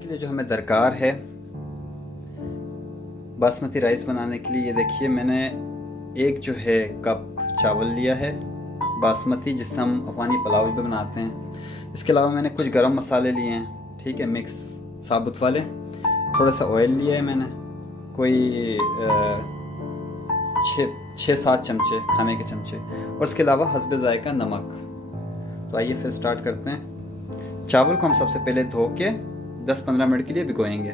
इसके लिए जो हमें दरकार है बासमती राइस बनाने के लिए, ये देखिए मैंने एक जो है कप चावल लिया है बासमती, जिससे हम अफगानी पुलाव भी बनाते हैं। इसके अलावा मैंने कुछ गरम मसाले लिए हैं, ठीक है, मिक्स साबुत वाले। थोड़ा सा ऑयल लिया है मैंने, कोई 6-7 चमचे खाने के चमचे, और इसके अलावा हस्बे ज़ायका नमक। तो आइए फिर स्टार्ट करते हैं। चावल को हम सबसे पहले धो के 10-15 मिनट के लिए भिगोएंगे।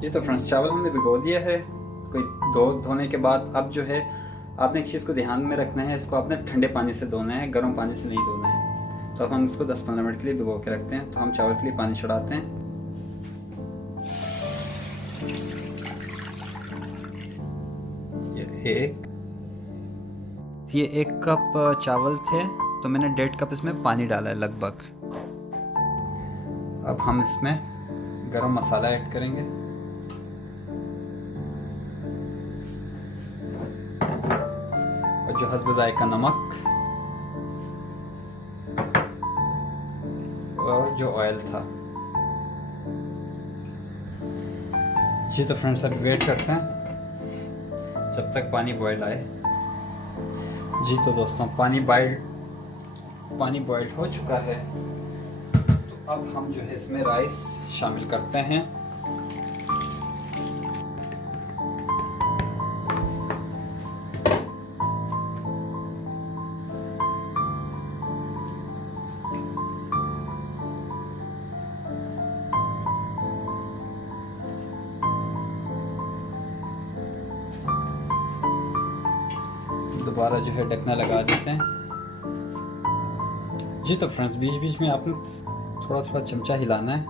जी तो फ्रेंड्स, चावल हमने भिगो दिया है। कोई धोने के बाद अब जो है आपने एक चीज़ को ध्यान में रखना है, इसको आपने ठंडे पानी से धोना है, गर्म पानी से नहीं धोना है। तो अब हम इसको 10-15 मिनट के लिए भिगो के रखते हैं। तो हम चावल के लिए पानी चढ़ाते हैं। ये एक कप चावल थे, तो मैंने 1.5 कप इसमें पानी डाला है लगभग। अब हम इसमें गरम मसाला ऐड करेंगे, और जो हस्बे ज़ायका नमक, और जो ऑयल था। जी तो फ्रेंड्स, अब वेट करते हैं जब तक पानी बॉयल आए। जी तो दोस्तों, पानी बॉयल हो चुका है। तो अब हम जो है इसमें राइस शामिल करते हैं। दोबारा जो है ढकना लगा देते हैं। जी तो फ्रेंड्स, बीच बीच में आपने थोड़ा थोड़ा चमचा हिलाना है,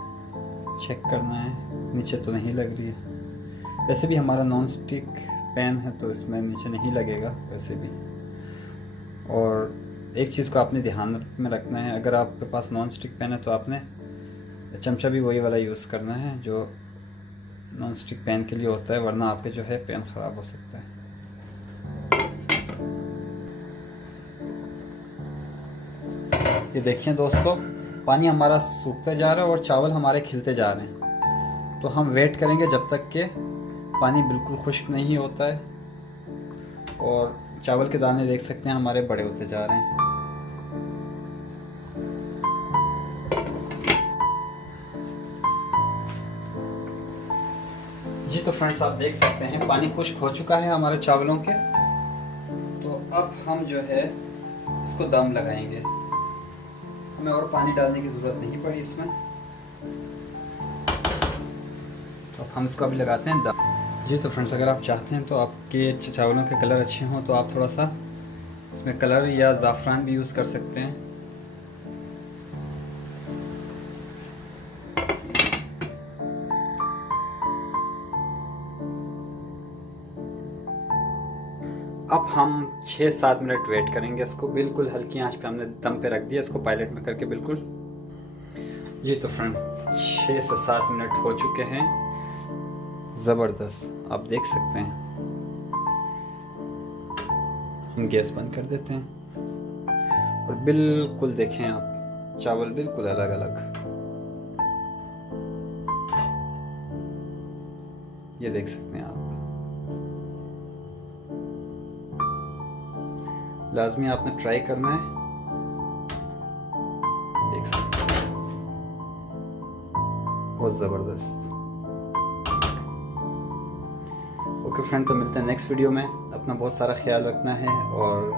चेक करना है नीचे तो नहीं लग रही है। वैसे भी हमारा नॉन स्टिक पैन है, तो इसमें नीचे नहीं लगेगा वैसे भी। और एक चीज़ को आपने ध्यान में रखना है, अगर आपके पास नॉन स्टिक पैन है तो आपने चमचा भी वही वाला यूज़ करना है जो नॉन स्टिक पैन के लिए होता है, वरना आपके जो है पैन ख़राब हो सकता है। ये देखिए दोस्तों, पानी हमारा सूखता जा रहा है और चावल हमारे खिलते जा रहे हैं। तो हम वेट करेंगे जब तक कि पानी बिल्कुल खुश्क नहीं होता है, और चावल के दाने देख सकते हैं हमारे बड़े होते जा रहे हैं। जी तो फ्रेंड्स, आप देख सकते हैं पानी खुश्क हो चुका है हमारे चावलों के। तो अब हम जो है इसको दम लगाएंगे। हमें और पानी डालने की ज़रूरत नहीं पड़ी इसमें। तो हम इसको अभी लगाते हैं दम। जी तो फ्रेंड्स, अगर आप चाहते हैं तो आपके चावलों के कलर अच्छे हों तो आप थोड़ा सा इसमें कलर या ज़ाफ़रान भी यूज़ कर सकते हैं। अब हम 6-7 मिनट वेट करेंगे इसको। बिल्कुल हल्की आंच पे हमने दम पे रख दिया इसको, पायलट में करके बिल्कुल। जी तो फ्रेंड, 6 से 7 मिनट हो चुके हैं। ज़बरदस्त, आप देख सकते हैं। हम गैस बंद कर देते हैं, और बिल्कुल देखें आप, चावल बिल्कुल अलग अलग, ये देख सकते हैं आप। लाजमी आपने ट्राई करना है, देख सकते हैं, बहुत ज़बरदस्त। ओके फ्रेंड, तो मिलते हैं नेक्स्ट वीडियो में। अपना बहुत सारा ख्याल रखना है, और